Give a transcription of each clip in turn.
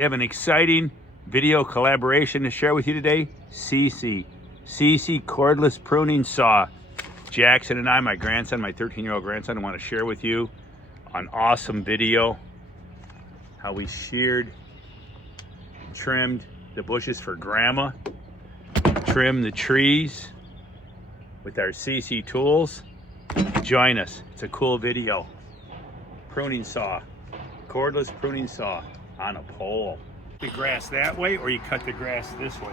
We have an exciting video collaboration to share with you today. Seesii cordless pruning saw. Jackson and I, my grandson, my 13-year-old grandson, want to share with you an awesome video how we sheared and trimmed the bushes for grandma, trimmed the trees with our Seesii tools. Join us. It's a cool video. Pruning saw, cordless pruning saw on a pole. The grass that way, or you cut the grass this way.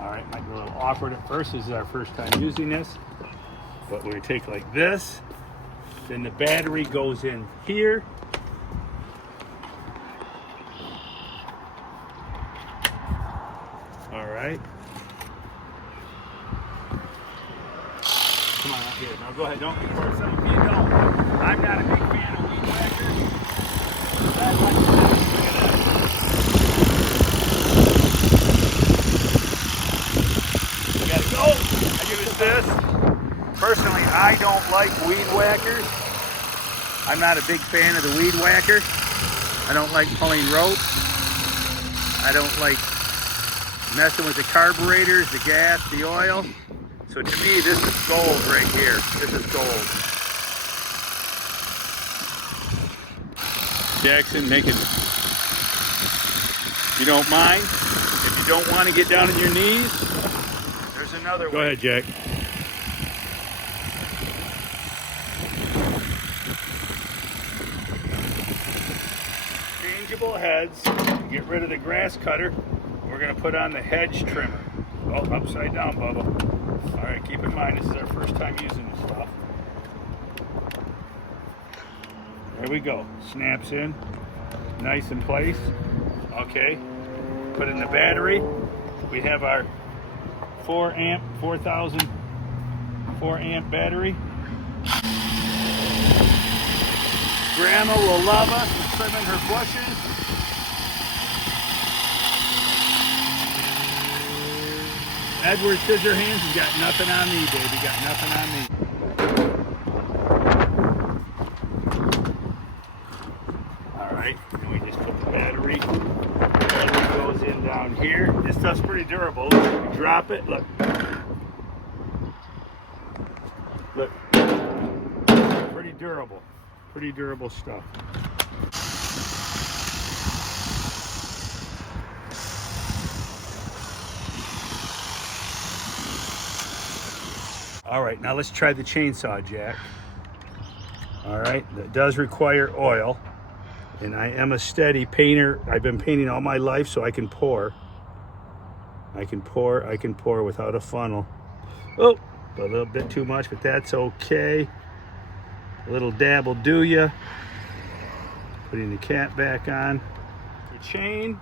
All right, might be a little awkward at first. This is our first time using this, but we're gonna take like this. Then the battery goes in here. All right. Come on out here. Now go ahead. Don't record. Some of you don't. I'm not a big fan of weed whackers. We gotta go. I give it this. Personally, I don't like weed whackers. I'm not a big fan of the weed whacker. I don't like pulling rope. I don't like messing with the carburetors, the gas, the oil. So to me, this is gold right here. This is gold. Jackson, make it, if you don't mind, if you don't want to get down on your knees, there's another one. Go ahead, Jack. Changeable heads. Get rid of the grass cutter. We're going to put on the hedge trimmer. Oh, upside down, Bubba. All right, keep in mind, this is our first time using this stuff. There we go. Snaps in. Nice in place. Okay. Put in the battery. We have our 4 amp battery. Grandma will love us trimming her bushes. Edward Scissorhands has got nothing on me, baby. Got nothing on me. All right, and we just put the battery. The battery goes in down here. This stuff's pretty durable. Drop it. Look. Look. Pretty durable. Pretty durable stuff. All right, now let's try the chainsaw, Jack. All right, that does require oil, and I am a steady painter. I've been painting all my life, so I can pour. I can pour without a funnel. Oh, a little bit too much, but that's okay. A little dab will do ya. Putting the cap back on. The chain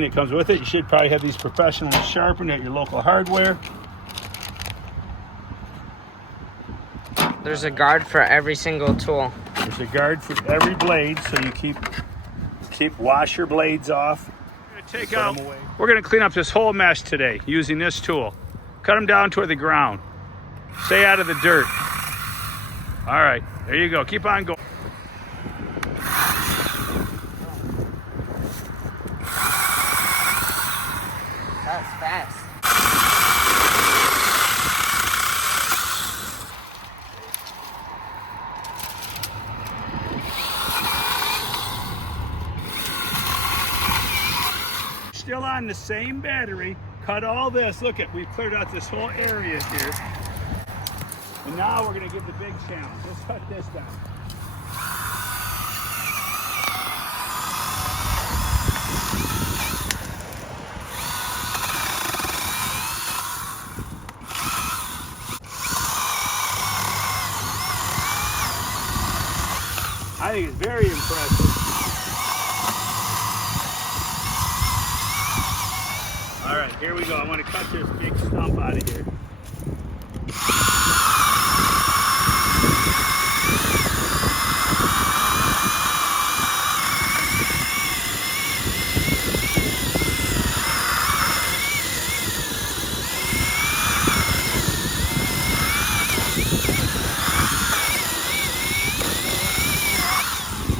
that comes with it, you should probably have these professionally sharpened at your local hardware. There's a guard for every single tool. There's a guard for every blade, so you keep wash your blades off. We're gonna clean up this whole mess today using this tool. Cut them down toward the ground. Stay out of the dirt. All right, there you go. Keep on going. That's fast. Still on the same battery. Cut all this. Look at, we've cleared out this whole area here. And now we're going to give the big challenge. Let's cut this down. I think it's very impressive. All right, here we go. I want to cut this big stump out of here.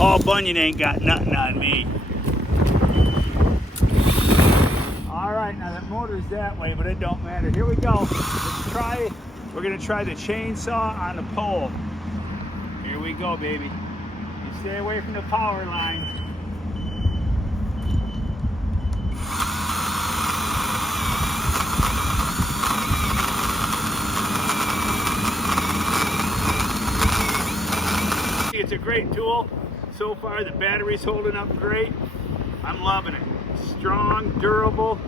Paul Bunyan ain't got nothing on me. All right, now that motor's that way, but it don't matter. Here we go. We're gonna try the chainsaw on the pole. Here we go, baby. You stay away from the power line. It's a great tool. So far, the battery's holding up great. I'm loving it. Strong, durable.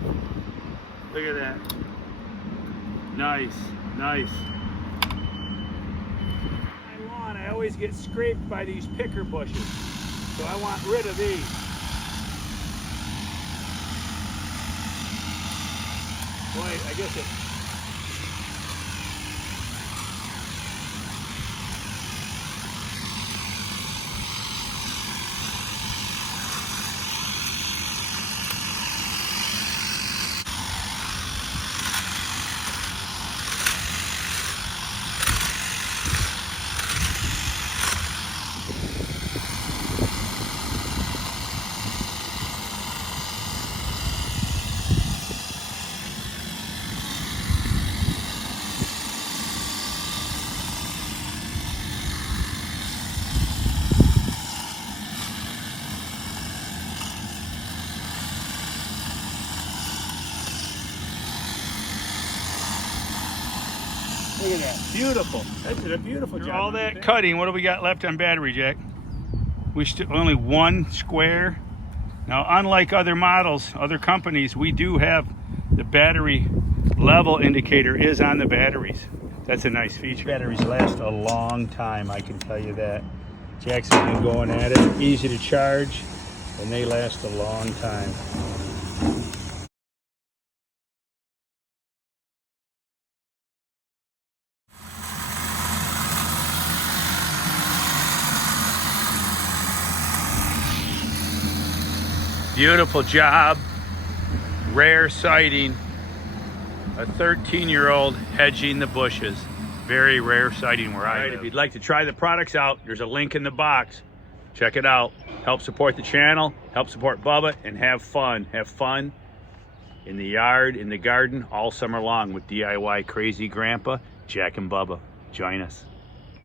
Look at that. Nice, nice. I always get scraped by these picker bushes, so I want rid of these. Boy, I guess it. Look at that, beautiful. That's a beautiful job. All that cutting, what do we got left on battery, Jack? We only one square. Now, unlike other models, other companies, we do have the battery level indicator is on the batteries. That's a nice feature. Batteries last a long time, I can tell you that. Jackson's been going at it, easy to charge, and they last a long time. Beautiful job, rare sighting, a 13-year-old hedging the bushes. Very rare sighting where I live. If you'd like to try the products out, there's a link in the box. Check it out. Help support the channel, help support Bubba, and have fun. Have fun in the yard, in the garden, all summer long with DIY Crazy Grandpa, Jack and Bubba. Join us.